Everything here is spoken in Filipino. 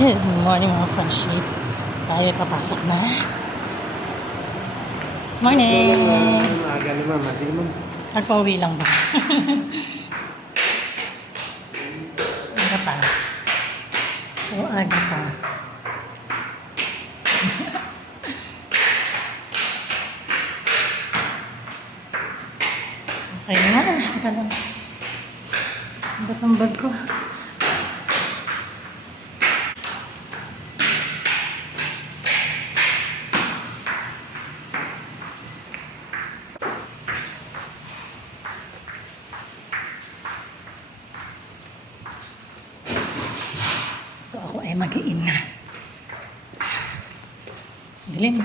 Good morning mga friendship. Tayo papasok na. Morning! Aga naman, mati naman. Nagpauwi lang ba? Aga pa. So aga pa. Okay na. Teka lang. Ang ba't ang bag ko? So ako ay mag-iin na. Dilim.